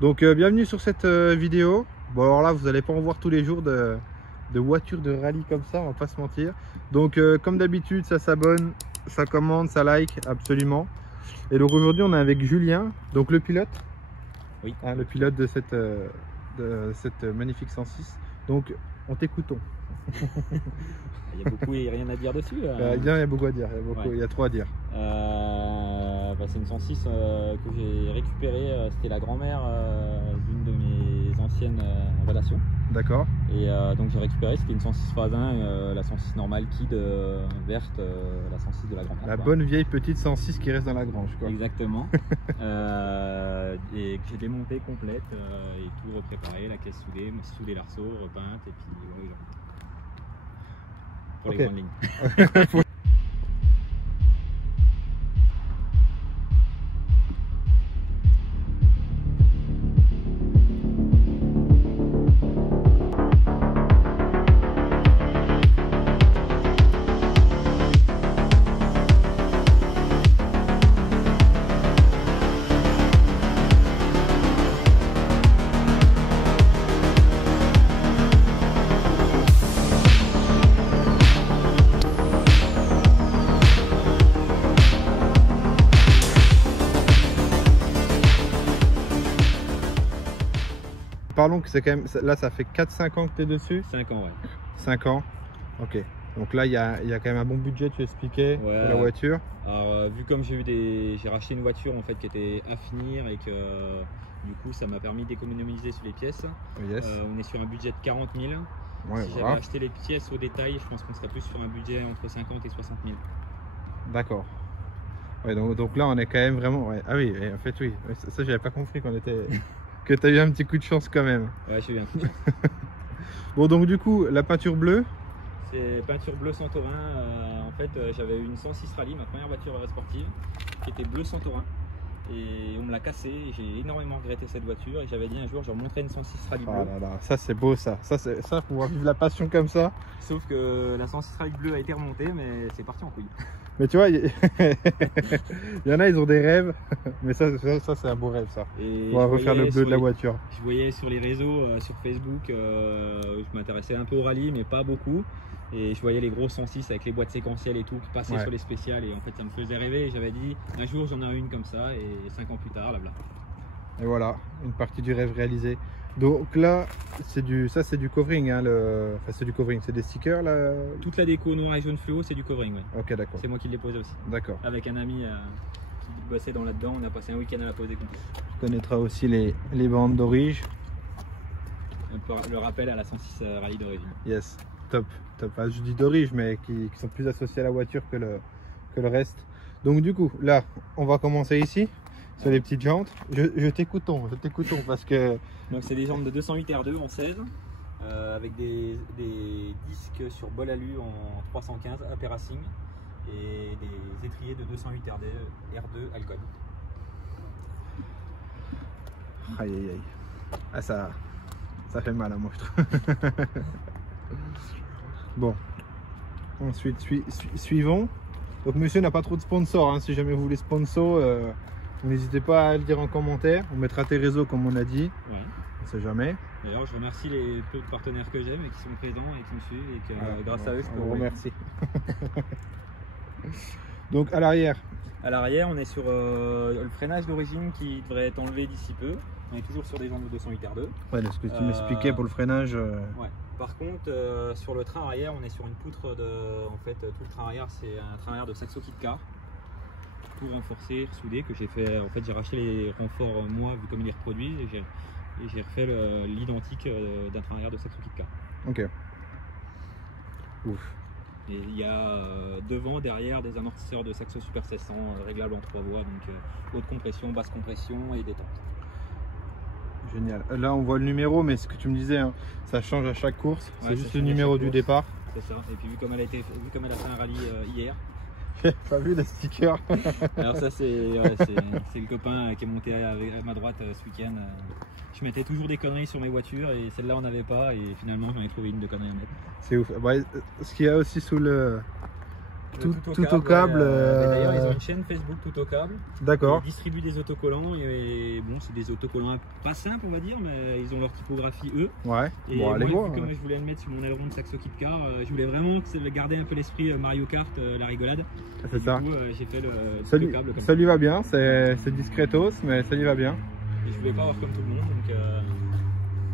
Donc bienvenue sur cette vidéo. Bon alors là vous n'allez pas en voir tous les jours de voitures de rallye comme ça, on va pas se mentir. Donc comme d'habitude ça s'abonne, ça commente, ça like absolument. Et donc aujourd'hui on est avec Julien, donc le pilote. Oui. Hein, le pilote de cette magnifique 106. Donc on t'écoutons. Il y a beaucoup et rien à dire dessus. Il y a beaucoup à dire, il y a trop à dire. C'est une 106 que j'ai récupérée, c'était la grand-mère d'une de mes anciennes relations. D'accord. Et donc j'ai récupéré, c'était une 106 phase 1, la 106 normale Kid verte, la 106 de la grand-mère. La bonne vieille petite 106 qui reste dans la grange quoi. Exactement. Et que j'ai démontée complète et tout repréparé, la caisse soudée, soudé l'arceau, repeinte et puis voilà. Pour les grandes lignes. Parlons que c'est quand même, là ça fait 4-5 ans que tu es dessus. 5 ans, ouais. 5 ans, ok. Donc là il y a quand même un bon budget, tu expliquais, ouais, de la voiture. Alors vu comme j'ai racheté une voiture en fait qui était à finir et que du coup ça m'a permis d'économiser sur les pièces. Yes. On est sur un budget de 40 000. Ouais, si j'avais acheté les pièces au détail, je pense qu'on serait plus sur un budget entre 50 et 60 000. D'accord. Ouais, donc là on est quand même vraiment... Ouais. Ah oui, en fait oui, ça j'avais pas compris qu'on était... que tu as eu un petit coup de chance quand même. Ouais, j'ai eu un coup de chance. Bon donc du coup, la peinture bleue. C'est peinture bleu Santorin. En fait, j'avais une 106 Rallye, ma première voiture sportive, qui était bleu Santorin. Et on me l'a cassée. J'ai énormément regretté cette voiture. Et j'avais dit un jour, je remonterai une 106 Rallye bleue. Ah là là, ça c'est beau ça. Ça, pouvoir vivre la passion comme ça. Sauf que la 106 Rallye bleue a été remontée, mais c'est parti en couille. Mais tu vois, il y en a, ils ont des rêves. Mais ça c'est un beau rêve ça. On va refaire le bleu de la voiture. Je voyais sur les réseaux, sur Facebook, je m'intéressais un peu au rallye, mais pas beaucoup. Et je voyais les gros 106 avec les boîtes séquentielles et tout qui passaient sur les spéciales. Et en fait, ça me faisait rêver. Et j'avais dit, un jour, j'en ai une comme ça. Et 5 ans plus tard, là. Et voilà, une partie du rêve réalisé. Donc là, ça c'est du covering, hein, enfin c'est du covering, c'est des stickers là. Toute la déco noir et jaune fluo, c'est du covering. Ouais. Ok, d'accord. C'est moi qui l'ai posé aussi. D'accord. Avec un ami qui bossait là-dedans, on a passé un week-end à la poser complète. Tu connaîtras aussi les bandes d'origine. Le rappel à la 106 Rallye d'origine. Yes, top, top. Enfin, je dis d'origine, mais qui sont plus associés à la voiture que le reste. Donc du coup, là, on va commencer ici. Sur les petites jantes, je t'écoutons parce que... Donc c'est des jantes de 208 R2 en 16 avec des disques sur bol alu en 315 AP Racing et des étriers de 208 R2 Alcon. Aïe aïe aïe. Ah, ça fait mal à moi je trouve. Bon, ensuite suivons. Donc monsieur n'a pas trop de sponsors, hein. Si jamais vous voulez sponsor, n'hésitez pas à le dire en commentaire. On mettra tes réseaux comme on a dit. Ouais. On sait jamais. D'ailleurs, je remercie les peu de partenaires que j'aime et qui sont présents et qui me suivent et que grâce à eux, je peux vous remercier. Donc à l'arrière. À l'arrière, on est sur le freinage d'origine qui devrait être enlevé d'ici peu. On est toujours sur des jantes de 208 R2. Ouais, ce que tu m'expliquais pour le freinage. Ouais. Par contre, sur le train arrière, on est sur une poutre de. En fait, tout le train arrière, c'est un train arrière de Saxo Kit Car. Tout renforcé, soudé, que j'ai fait. En fait, j'ai racheté les renforts moi, vu comme ils les reproduisent, et j'ai refait l'identique d'un train arrière de Saxo Kit Car. Ok. Ouf. Et il y a devant, derrière, des amortisseurs de Saxo Super 1600 réglables en 3 voies, donc haute compression, basse compression et détente. Génial. Là, on voit le numéro, mais ce que tu me disais, hein, ça change à chaque course. Ouais, c'est juste le numéro du départ. C'est ça. Et puis vu comme elle a fait un rallye hier. J'ai pas vu les stickers. Alors ça c'est le copain qui est monté à ma droite ce week-end. Je mettais toujours des conneries sur mes voitures et celle-là on n'avait pas et finalement j'en ai trouvé une de conneries à mettre. C'est ouf. Bah, ce qu'il y a aussi sous le Tout au câble. D'ailleurs, ils ont une chaîne Facebook Tout au câble. D'accord. Ils distribuent des autocollants et bon, c'est des autocollants pas simples, on va dire, mais ils ont leur typographie eux. Ouais. Et Bon, allez moi, voir. vu que je voulais le mettre sur mon aileron de Saxo Kit Car, je voulais vraiment garder un peu l'esprit Mario Kart, la rigolade. C'est ça. Du coup, j'ai fait le câble comme Ça lui va bien, c'est discretos, mais ça lui va bien. Et je voulais pas avoir comme tout le monde, donc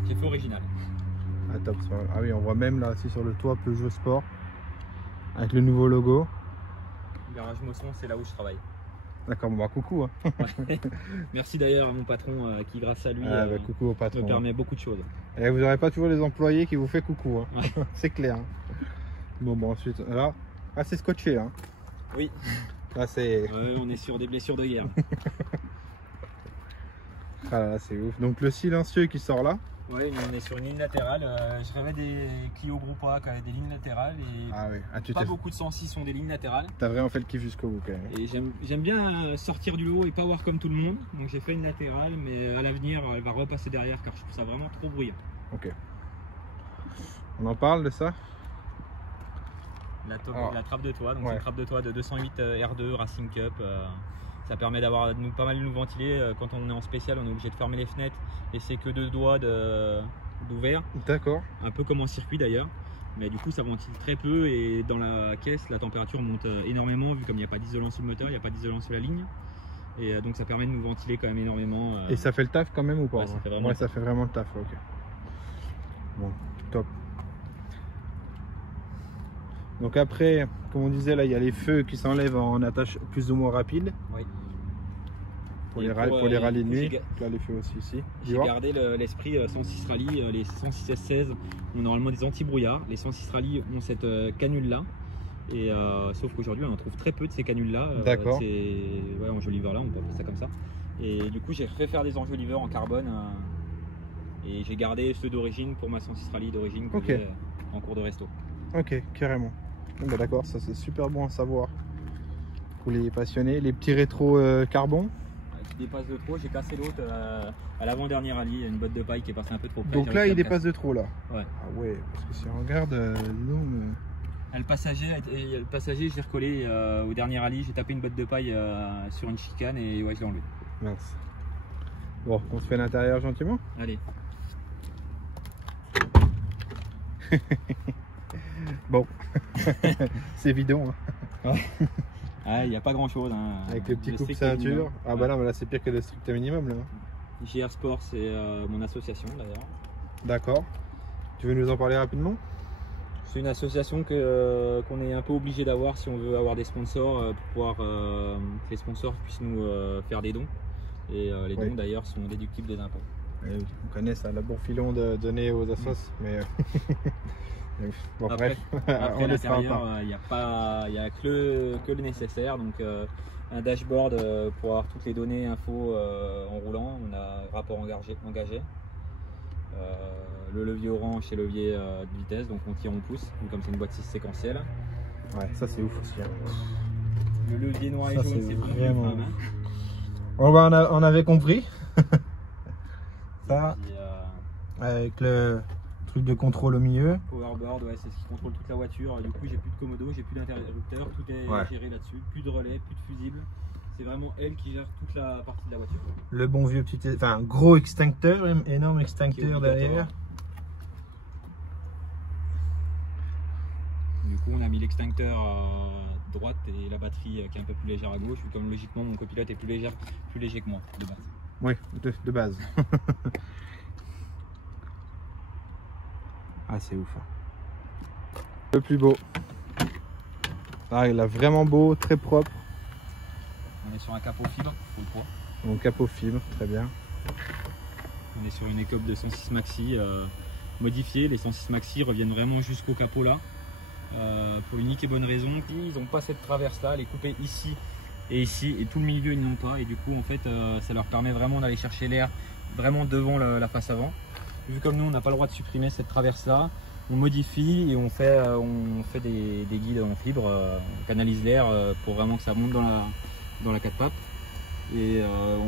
j'ai fait original. Ah, top. Ah oui, on voit même là aussi sur le toit Peugeot Sport avec le nouveau logo. Garage Mosson, c'est là où je travaille. D'accord, bon bah coucou. Hein. Ouais. Merci d'ailleurs à mon patron qui, grâce à lui, coucou au patron. me permet beaucoup de choses. Et vous n'aurez pas toujours les employés qui vous fait coucou. Hein. Ouais. C'est clair. Hein. Bon, ensuite, là, c'est scotché. Hein. Oui. Là, c'est. Ouais, on est sur des blessures de guerre. Ah là, c'est ouf. Donc le silencieux qui sort là. Oui, on est sur une ligne latérale. Je rêvais des Clio Groupe A qui avaient des lignes latérales et Ah oui. Ah, pas beaucoup de 106 sont des lignes latérales. T'as vraiment fait le kiff jusqu'au bout quand même. Et j'aime bien sortir du lot et pas voir comme tout le monde. Donc j'ai fait une latérale, mais à l'avenir elle va repasser derrière car je trouve ça vraiment trop bruyant. Ok. On en parle de ça? La trappe de toit, donc Ouais. c'est une trappe de toit de 208 R2 Racing Cup. Ça permet d'avoir pas mal nous ventiler. Quand on est en spécial, on est obligé de fermer les fenêtres et c'est que 2 doigts d'ouvert. D'accord. Un peu comme en circuit d'ailleurs. Mais du coup, ça ventile très peu et dans la caisse, la température monte énormément vu comme il n'y a pas d'isolant sur le moteur, il n'y a pas d'isolant sur la ligne. Et donc ça permet de nous ventiler quand même énormément. Et ça fait le taf quand même ou pas? Ouais, ça fait vraiment ça fait vraiment le taf. Ok. Bon, top. Donc après, comme on disait, là, il y a les feux qui s'enlèvent en attache plus ou moins rapide. Oui. Pour Et les rallyes de nuit. j'ai Là, les feux aussi ici. J'ai gardé l'esprit 106 rallye, les 106 S16 ont normalement des anti-brouillards. Les 106 rallye ont cette canule là. Et sauf qu'aujourd'hui on en trouve très peu de ces canules là. D'accord. Ouais, enjoliveur là, on peut appeler ça comme ça. Et du coup j'ai fait faire des enjoliveurs en carbone. Et j'ai gardé ceux d'origine pour ma 106 rallye d'origine que j'ai en cours de resto. Ok, carrément. Bah, d'accord, ça c'est super bon à savoir. Pour les passionnés, les petits rétros carbone. Qui dépasse de trop, j'ai cassé l'autre à l'avant-dernier rallye, une botte de paille qui est passée un peu trop près. Donc là il dépasse de trop là. Ouais. Ah ouais, parce que si on regarde, non mais... Le passager, j'ai recollé au dernier rallye, j'ai tapé une botte de paille sur une chicane et ouais, je l'ai enlevé. Mince. Bon, on se fait l'intérieur gentiment. Allez. Bon, c'est bidon. Hein. Il n'y a pas grand chose. Hein. Avec les petits coupes ceinture. Ah bah non, mais là c'est pire que le strict minimum là. JR Sport, c'est mon association d'ailleurs. D'accord. Tu veux nous en parler rapidement? C'est une association qu'on est un peu obligé d'avoir si on veut avoir des sponsors pour pouvoir que les sponsors puissent nous faire des dons. Et les dons d'ailleurs sont déductibles des impôts. On connaît ça, le bon filon de donner aux assos, mais bon, après on laissera l'intérieur, il n'y a que le nécessaire. Donc un dashboard pour avoir toutes les données infos en roulant. On a rapport engagé. Le levier orange et le levier de vitesse, donc on tire, on pousse, donc comme c'est une boîte 6 séquentielle. Ouais, ça c'est ouf aussi. Hein. Le levier noir et jaune, c'est vraiment bien. On avait compris. Ça, puis, avec le truc de contrôle au milieu. Powerboard, ouais, c'est ce qui contrôle toute la voiture. Du coup, j'ai plus de commodo, j'ai plus d'interrupteur, tout est géré là-dessus, plus de relais, plus de fusible. C'est vraiment elle qui gère toute la partie de la voiture. Le bon vieux petit, enfin gros extincteur, énorme extincteur derrière. Du coup, on a mis l'extincteur à droite et la batterie qui est un peu plus légère à gauche, comme logiquement mon copilote est plus léger que moi de base. Oui, de base. Ah, c'est ouf. Le plus beau. Ah, il est vraiment beau, très propre. On est sur un capot fibre pour le poids. Donc capot fibre, très bien. On est sur une écope de 106 Maxi modifiée. Les 106 Maxi reviennent vraiment jusqu'au capot là. Pour l'unique et bonne raison qu'ils n'ont pas cette traverse là, elle est coupée ici et tout le milieu ils n'ont pas, et du coup en fait ça leur permet vraiment d'aller chercher l'air vraiment devant la face avant. Vu comme nous on n'a pas le droit de supprimer cette traverse là, on modifie et on fait des guides en fibre, on canalise l'air pour vraiment que ça monte dans la 4 papes. Et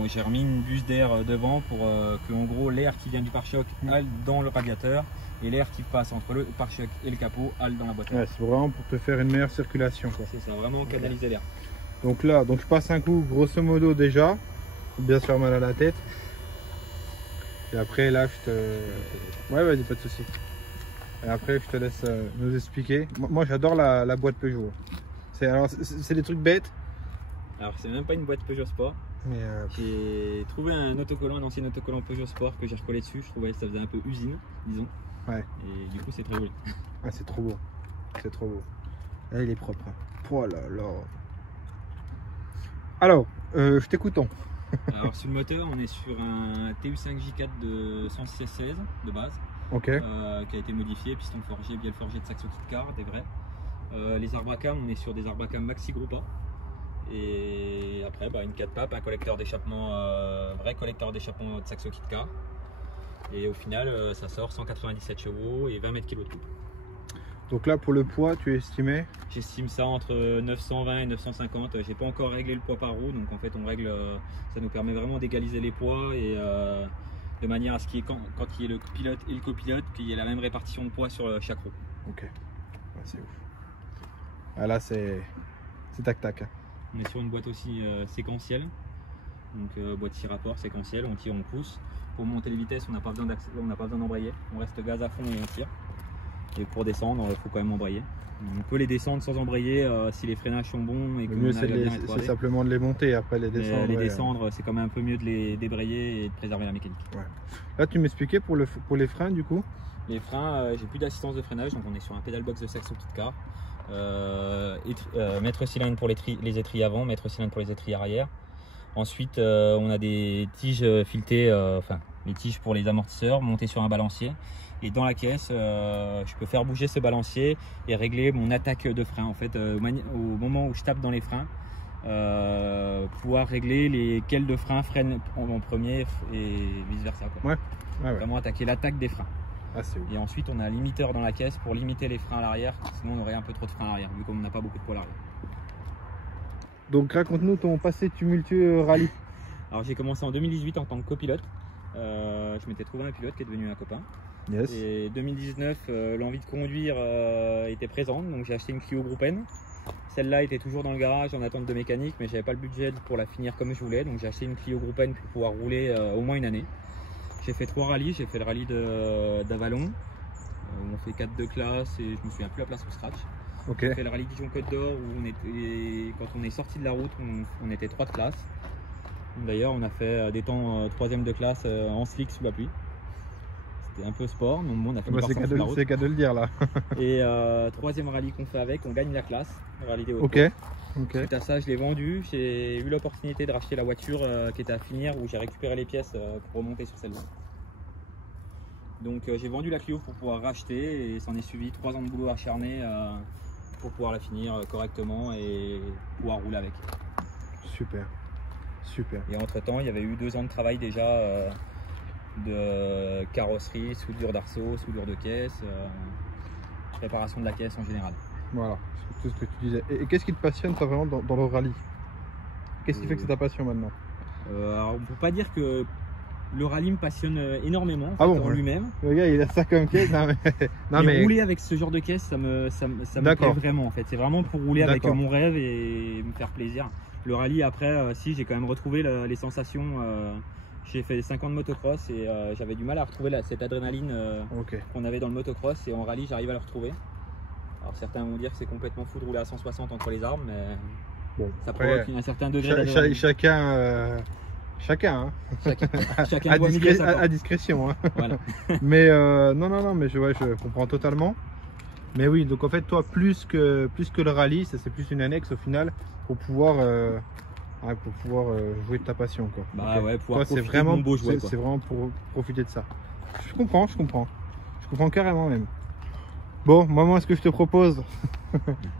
j'ai remis une buse d'air devant pour que en gros l'air qui vient du pare-choc aille dans le radiateur et l'air qui passe entre le pare-choc et le capot aille dans la boîte. Ouais, c'est vraiment pour te faire une meilleure circulation, quoi. C'est ça, vraiment canaliser l'air. Donc là, je passe un coup grosso modo déjà, bien se faire mal à la tête. Et après là, je te... Ouais, vas-y, pas de souci. Et après, je te laisse nous expliquer. Moi, j'adore la boîte Peugeot. C'est des trucs bêtes. Alors, c'est même pas une boîte Peugeot Sport. Mais j'ai trouvé un ancien autocollant Peugeot Sport que j'ai recollé dessus. Je trouvais que ça faisait un peu usine, disons. Ouais. Et du coup, c'est très joli. Ah, c'est trop beau. C'est trop beau. Là, il est propre. Oh là là. Alors, je t'écoute. Alors, sur le moteur, on est sur un TU5 J4 de 116 de base. Ok. Qui a été modifié, piston forgé, bielle forgée de Saxo Kit-Car, des vrais. Les arbres à cam, on est sur des arbres à cam Maxi Groupa. Et après, une 4 papes, un collecteur d'échappement, vrai collecteur d'échappement de Saxo Kit-Car. Et au final, ça sort 197 chevaux et 20 mètres kg de coupe. Donc là, pour le poids, tu estimais? J'estime ça entre 920 et 950. J'ai pas encore réglé le poids par roue, donc en fait, on règle. Ça nous permet vraiment d'égaliser les poids et de manière à ce qu'il y ait, quand il y ait le pilote et le copilote, qu'il y ait la même répartition de poids sur chaque roue. Ok, ouais, c'est ouf. Ah là, c'est tac-tac. On est sur une boîte aussi séquentielle, donc boîte 6 rapports séquentielle, on tire, on pousse. Pour monter les vitesses, on n'a pas besoin d'embrayer, on reste gaz à fond et on tire. Et pour descendre, il faut quand même embrayer. On peut les descendre sans embrayer si les freinages sont bons et que le mieux c'est simplement de les monter, après les descendre. Les descendre, c'est quand même un peu mieux de les débrayer et de préserver la mécanique. Ouais. Là, tu m'expliquais pour les freins du coup. Les freins, j'ai plus d'assistance de freinage, donc on est sur un pedal box de Saxo Kit-Car. Maître cylindre pour les étriers avant, maître cylindre pour les étriers arrière. Ensuite, on a des tiges filetées, les tiges pour les amortisseurs, montées sur un balancier. Et dans la caisse, je peux faire bouger ce balancier et régler mon attaque de frein. En fait, au moment où je tape dans les freins, pouvoir régler lesquels de frein freinent en premier et vice versa. Ouais. Vraiment attaquer l'attaque des freins. Ah, et ensuite, on a un limiteur dans la caisse pour limiter les freins à l'arrière, sinon on aurait un peu trop de freins à l'arrière, vu qu'on n'a pas beaucoup de poids à l'arrière. Donc raconte-nous ton passé tumultueux rallye. Alors j'ai commencé en 2018 en tant que copilote. Je m'étais trouvé un pilote qui est devenu un copain. Yes. Et 2019, l'envie de conduire était présente, donc j'ai acheté une Clio Groupe N. Celle-là était toujours dans le garage en attente de mécanique, mais j'avais pas le budget pour la finir comme je voulais, donc j'ai acheté une Clio Groupe N pour pouvoir rouler au moins une année. J'ai fait 3 rallyes, j'ai fait le rallye d'Avalon, où on fait 4 de classe et je me souviens plus la place au scratch. Okay. J'ai fait le rallye Dijon-Côte d'Or où quand on est sorti de la route, on était 3 de classe. D'ailleurs, on a fait des temps 3e de classe en slick sous la pluie. C'était un peu sport, donc bon, on a fait c'est qu'à de le dire là. Et 3e rallye qu'on fait avec, on gagne la classe, le rallye des Hauts-de-Pau. Ok. Suite à ça, je l'ai vendu. J'ai eu l'opportunité de racheter la voiture qui était à finir, où j'ai récupéré les pièces pour remonter sur celle-là. Donc j'ai vendu la Clio pour pouvoir racheter et s'en est suivi 3 ans de boulot acharné pour pouvoir la finir correctement et pouvoir rouler avec. Super. Et entre temps, il y avait eu 2 ans de travail déjà de carrosserie, soudure d'arceau, soudure de caisse, préparation de la caisse en général. Voilà, c'est tout ce que tu disais. Et qu'est-ce qui te passionne toi vraiment dans le rallye? Qu'est-ce qui fait que c'est ta passion maintenant? Alors, on peut pas dire que le rallye me passionne énormément en lui-même. Le gars il a ça comme caisse. mais rouler avec ce genre de caisse, ça me plaît vraiment en fait. C'est vraiment pour rouler avec mon rêve et me faire plaisir. Le rallye après, si j'ai quand même retrouvé les sensations. J'ai fait 5 ans de motocross et j'avais du mal à retrouver cette adrénaline qu'on avait dans le motocross, et en rallye j'arrive à le retrouver. Alors certains vont dire que c'est complètement fou de rouler à 160 entre les arbres, mais bon, ça provoque un certain degré d'adrénaline. Chacun à discrétion. Hein. Voilà. Mais non, mais je comprends totalement. Mais oui, donc en fait toi plus que le rallye, ça c'est plus une annexe au final pour pouvoir jouer de ta passion quoi. Bah ouais, pouvoir c'est vraiment de mon beau jouet, c'est vraiment pour profiter de ça. Je comprends carrément même. Bon, moi ce que je te propose,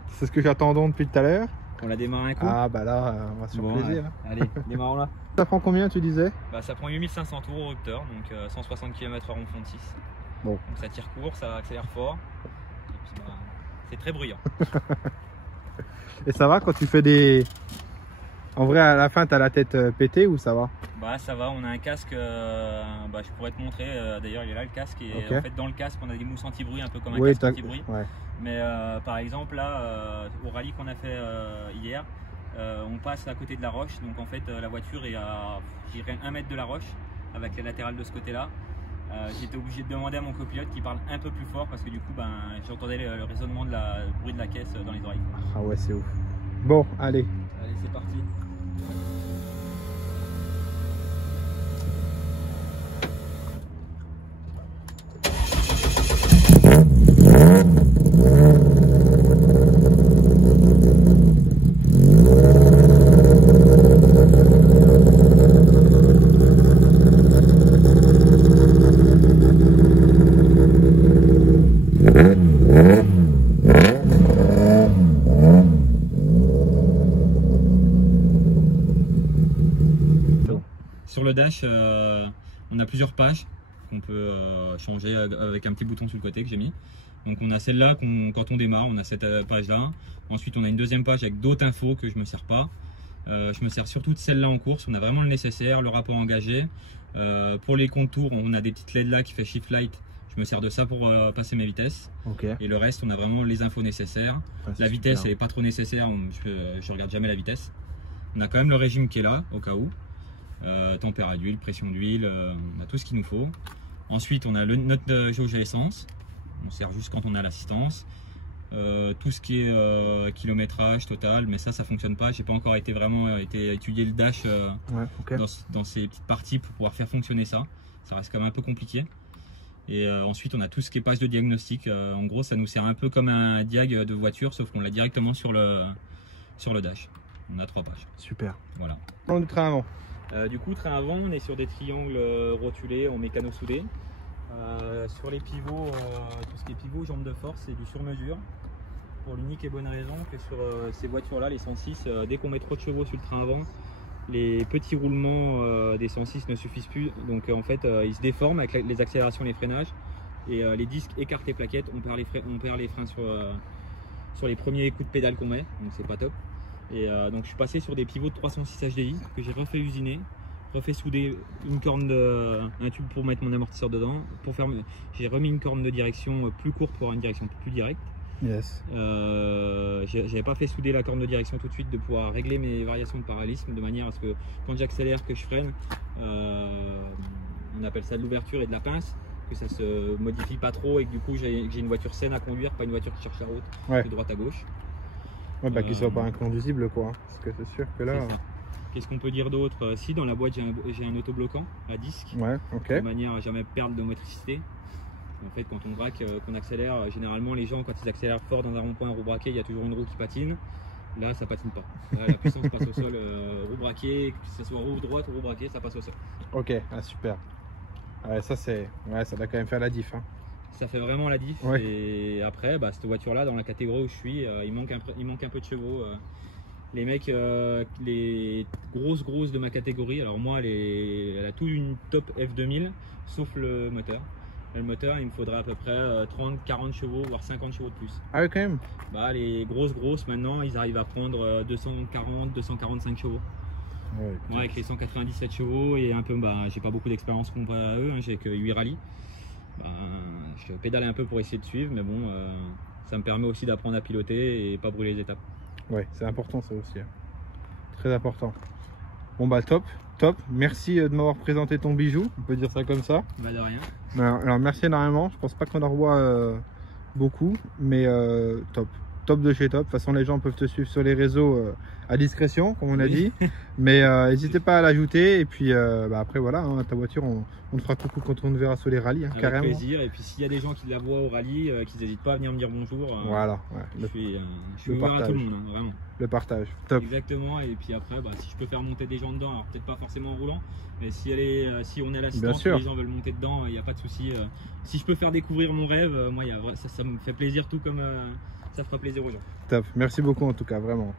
c'est ce que j'attendons depuis tout à l'heure. On la démarre un coup. Ah bah là, on va se faire plaisir. Allez, démarrons là. Ça prend combien tu disais? Bah ça prend 8500 tours au rupteur, donc 160 km/h en fond de 6. Bon. Donc ça tire court, ça accélère fort. Et puis c'est très bruyant. Et ça va quand tu fais des... En vrai, à la fin, t'as la tête pétée ou ça va? Bah ça va, on a un casque, je pourrais te montrer, d'ailleurs il est là le casque, et Ok. en fait dans le casque on a des mousses anti-bruit, un peu comme un Oui, casque anti-bruit. ouais. Mais par exemple là, au rallye qu'on a fait hier, on passe à côté de la roche, donc en fait la voiture est à, je dirais, 1 mètre de la roche, avec les latérales de ce côté-là. J'étais obligé de demander à mon copilote qui parle un peu plus fort, parce que du coup j'entendais le résonnement le bruit de la caisse dans les oreilles. Ah ouais, c'est ouf. Bon, allez. Allez, c'est parti. Sur le dash, on a plusieurs pages qu'on peut changer avec un petit bouton sur le côté que j'ai mis. Donc on a celle-là quand on démarre, on a cette page-là. Ensuite on a une deuxième page avec d'autres infos que je ne me sers pas. Je me sers surtout de celle-là en course, on a vraiment le nécessaire, le rapport engagé. Pour les contours, on a des petites LED là qui fait Shift Light. Je me sers de ça pour passer mes vitesses. Okay. Et le reste, on a vraiment les infos nécessaires. Ouais, la vitesse, elle n'est pas trop nécessaire, je regarde jamais la vitesse. On a quand même le régime qui est là, au cas où. Température d'huile, pression d'huile, on a tout ce qu'il nous faut. Ensuite, on a notre jauge à essence. On sert juste quand on a l'assistance. Tout ce qui est kilométrage total, mais ça fonctionne pas. J'ai pas encore vraiment étudier le dash ouais, okay. dans ces petites parties pour pouvoir faire fonctionner ça. Ça reste quand même un peu compliqué. Et ensuite, on a tout ce qui est page de diagnostic. En gros, ça nous sert un peu comme un diag de voiture, sauf qu'on l'a directement sur le dash. On a 3 pages. Super. Voilà. Plan du train avant. Du coup, train avant, on est sur des triangles rotulés en mécano soudé. Sur les pivots, tout ce qui est pivot, jambes de force, c'est du sur-mesure. Pour l'unique et bonne raison que sur ces voitures-là, les 106, dès qu'on met trop de chevaux sur le train avant, les petits roulements des 106 ne suffisent plus. Donc en fait, ils se déforment avec les accélérations et les freinages. Et les disques écartent les plaquettes, on perd les freins sur les premiers coups de pédale qu'on met, donc c'est pas top. Et donc je suis passé sur des pivots de 306 HDI que j'ai refait usiner, refait souder une corne un tube pour mettre mon amortisseur dedans. J'ai remis une corne de direction plus courte pour avoir une direction plus directe. Yes. J'avais pas fait souder la corne de direction tout de suite, de pouvoir régler mes variations de parallélisme de manière à ce que quand j'accélère, que je freine, on appelle ça de l'ouverture et de la pince, que ça se modifie pas trop et que du coup j'ai une voiture saine à conduire, pas une voiture qui cherche la route, ouais. De droite à gauche. Ouais, bah qu'il soit pas inconduisible quoi, parce que c'est sûr que là... Qu'est-ce qu'on peut dire d'autre? Si, dans la boîte j'ai un autobloquant à disque, ouais, ok. de manière à jamais perdre de motricité. En fait, quand on braque, qu'on accélère, généralement les gens quand ils accélèrent fort dans un rond-point roue braquée, il y a toujours une roue qui patine. Là, ça patine pas. Là, la puissance passe au sol, roue braquée, que ce soit roue droite ou roue braquée, ça passe au sol. Ok, ah, super. Ouais, ça doit quand même faire la diff. Hein. Ça fait vraiment la diff. Ouais. Et après, cette voiture-là, dans la catégorie où je suis, il manque un peu de chevaux. Les mecs, les grosses de ma catégorie, alors moi, elle a tout une top F2000, sauf le moteur. Le moteur, il me faudrait à peu près 30, 40 chevaux, voire 50 chevaux de plus. Ah oui, quand même. Les grosses, maintenant, ils arrivent à prendre 240, 245 chevaux. Ouais, moi, avec les 197 chevaux et un peu, j'ai pas beaucoup d'expérience comparé à eux, hein, j'ai que 8 rallyes. Je pédale un peu pour essayer de suivre, mais bon, ça me permet aussi d'apprendre à piloter et pas brûler les étapes. Ouais, c'est important ça aussi. Très important. Bon bah top. Merci de m'avoir présenté ton bijou, on peut dire ça comme ça. Bah de rien. Alors merci énormément, je pense pas qu'on en revoit beaucoup, mais top de chez top. De toute façon les gens peuvent te suivre sur les réseaux à discrétion comme on a dit, mais n'hésitez pas à l'ajouter et puis après voilà, hein, ta voiture on te fera coucou quand on te verra sur les rallyes, hein, carrément. Avec plaisir, et puis s'il y a des gens qui la voient au rallye, qu'ils n'hésitent pas à venir me dire bonjour. Voilà, ouais, je suis ouvert à tout le monde, hein, vraiment. Le partage, top. Exactement, et puis après si je peux faire monter des gens dedans, alors peut-être pas forcément en roulant, mais si on est à l'assistance, les gens veulent monter dedans, il n'y a pas de souci. Si je peux faire découvrir mon rêve, moi ça me fait plaisir, tout comme ça fera plaisir aux gens. Top, merci beaucoup en tout cas, vraiment.